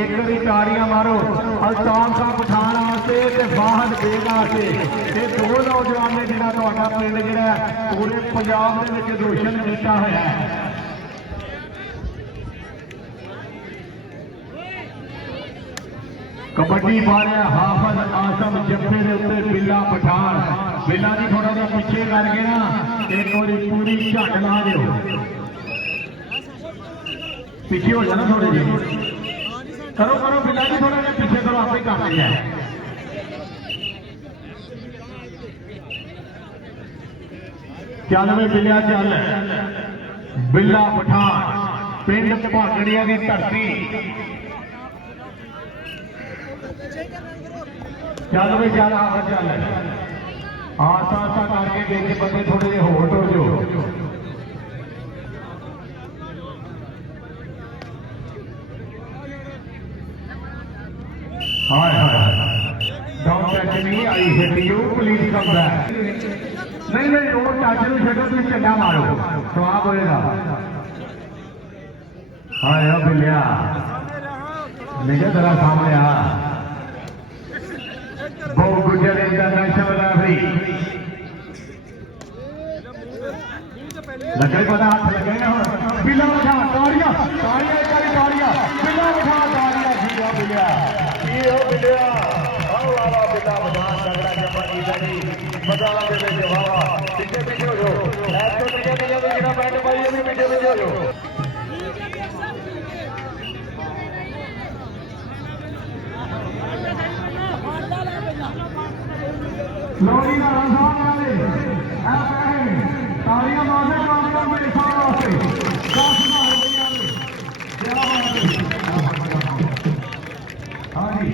एक बारी ताड़ियां मारो अल्ताफ साहब पठान वास्ते ते फाहद बेग वास्ते। ये दो नौजवान ने जिन्होंने तुहाडा पिंड जिहड़ा पूरे पंजाब दे विच रोशन किया होया है। कबड्डी पा रहा हाफज आसम जफे के उत्ते बिल्ला पठान। बिल्ला जी थोड़ा सा पिछे करके ना एक बार पूरी झट ला दो, पीछे हो जाना थोड़े जी, करो करो बिल्ला जी थोड़ा जिहा पीछे करो, आप ही कर दिया है। चल वे बिल्ला चल, बिल्ला पठान पिंड भागड़िया की धरती। चल वे चल आप चल, आस्ता आस्ता करके देखे बंदे थोड़े जे होट हो जाओ। Hi hi don't touch me, I hit you, please come back. नहीं नहीं वो टच नूं छड्डो, तुसीं चंगा मारो, सवाब होएगा। हाय बिल्लिया निकल तेरा सामने आ। बहु गुजर इंटरनेशनल रेफरी लगे पता हाथ लगे ना। बिल्ला उठा ताड़ियां ताड़ियां एक बारी ताड़ियां, बिल्ला उठा ताड़ियां जी हो बिल्लिया, जी हो बिल्लिया। आओ वाह बिल्ला मैदान तगड़ा जमा कीता जी, मैदान दे विच वाह वाह। पीछे पीछे हो जाओ, ऐस तो पीछे पीछे जिहड़ा बैट पाई है पीछे पीछे हो जाओ। लोरी का रमजान वाले तालियां मारने कामयाब मेरे साथ वास्ते 10,000 रुपया क्या बात है। हाँ जी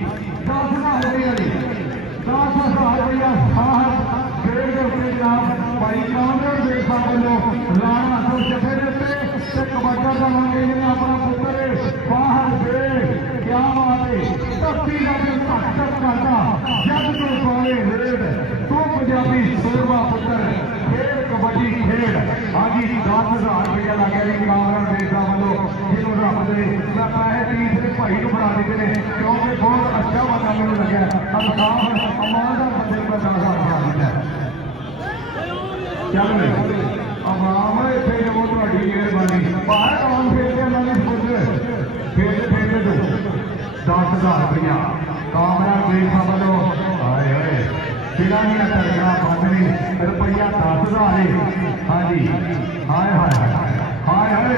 10,000 रुपया जी, 10,000 रुपया साहब खेल के उत्ते जनाब भाई कामरान बेग साहब वालों राणा तो जफे के उत्ते कबड्डा का मंगे जिन्हें अपना पुत्र बाहर बेग, क्या बात है। धरती का जो धक करता जग तो सोने रेड तू पंजाबी सोरवा पुत्र खेल कबड्डी खेल। हाँ जी 10,000 रुपया लग गया जी कामरान बेग साहब वालों, जिन्होंने रब दे मैं पैसे तीसरे भाई को फड़ा देते हैं क्योंकि बहुत अच्छा बंदा मैंने लगे अल्ताफ ईमानदार बंदे को 10,000 फड़ा दिता है। चल आवाम इतने वो थोड़ी मेहरबानी बाहर काम फेरते मैंने खुद फेरते दो 10,000 रुपया कामरान बेग साहब वालों। हाय हाय बिना नहीं तगड़ा बंदनी रुपया 10,000 है। हाँ जी हाय हाय हाय हाय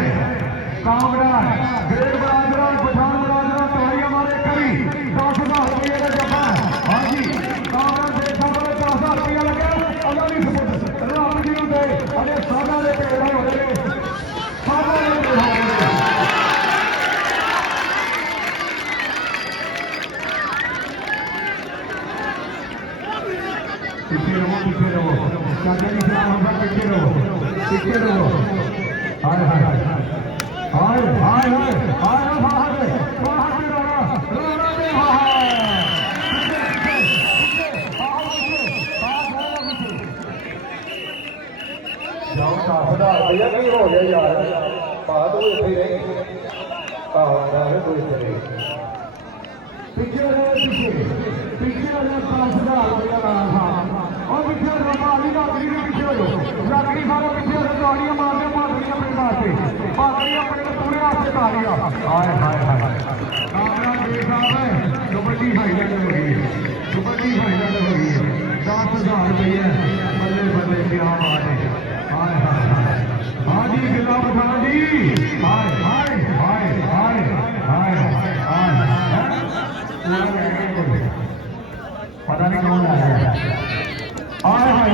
कामरान बेग बरादरान पठान बरादरान तालियां मारे करी 10,000 रुपये का जमा। हाँ जी कामरान बेग साहब वाले 10,000 रुपया लगे अल्लाह की सपोर्ट रब जी दे अरे सादा दे पेड़ हो रहे सादा दे पीछे रहो चाचा जी सलाम पीछे रहो। हाय हाय हाय हाय हाय हाय हाय बाहर रोना दे हाय जाओ 10,000 रुपया की हो गया यार बात वो इतनी रही तो इतने पीछे पीछे 10,000 रुपया लाना था और पीछे रबाली लाकड़ी भी पीछे हो लाकड़ी सारा पीछे ताड़ियां मारने भागड़ियां पिंड वास्ते भागड़ियां पिंड पूरे वास्ते ताड़ियां। हाय हाय हाय कामरान बेग साहब कबड्डी हाईलाइट हो गई है, कबड्डी हाईलाइट हो गई है 10,000 रुपये बल्ले बल्ले क्या बात है। हाय हाय हाय हाँ जी बिल्ला पठान जी हाय हाय हाय हाय हाय हाय पता नहीं कौन आया। हाय हाय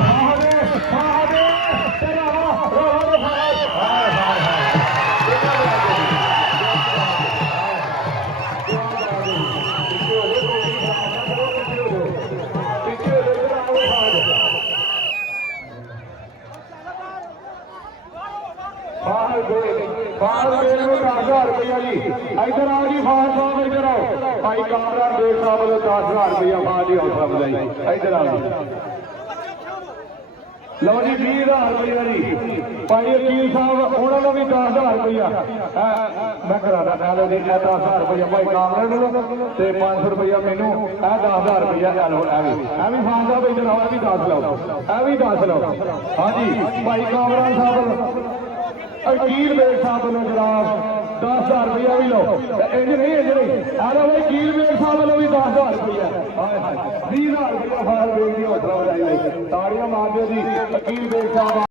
रुपया जी इधर आओ जी फाज साहब इधर आओ भाई कामरान बेग साहब 10,000 रुपया फाज जी हौसला बधाई इधर आओ जी। लो जी 20,000 रुपया जी भाई वकील साहब उन्होंने भी 10,000 रुपया मैं करा दा लो जी 10,000 रुपया भाई कामरेड ते 500 रुपया मैनू 10,000 रुपया लो भी फांदा भाई जनाब भी 10 लो भी 10 लो हाँ जी भाई कामरान साहब वकील बेग साहब वालों जनाब 10,000 रुपया भी लो इंज नहीं आ लो भाई वकील बेग साहब वालों भी 10,000 रुपया 20,000 रुपया फायर बेग की हौसला बजाई ताड़ियां मार दो जी वकील बेग साहब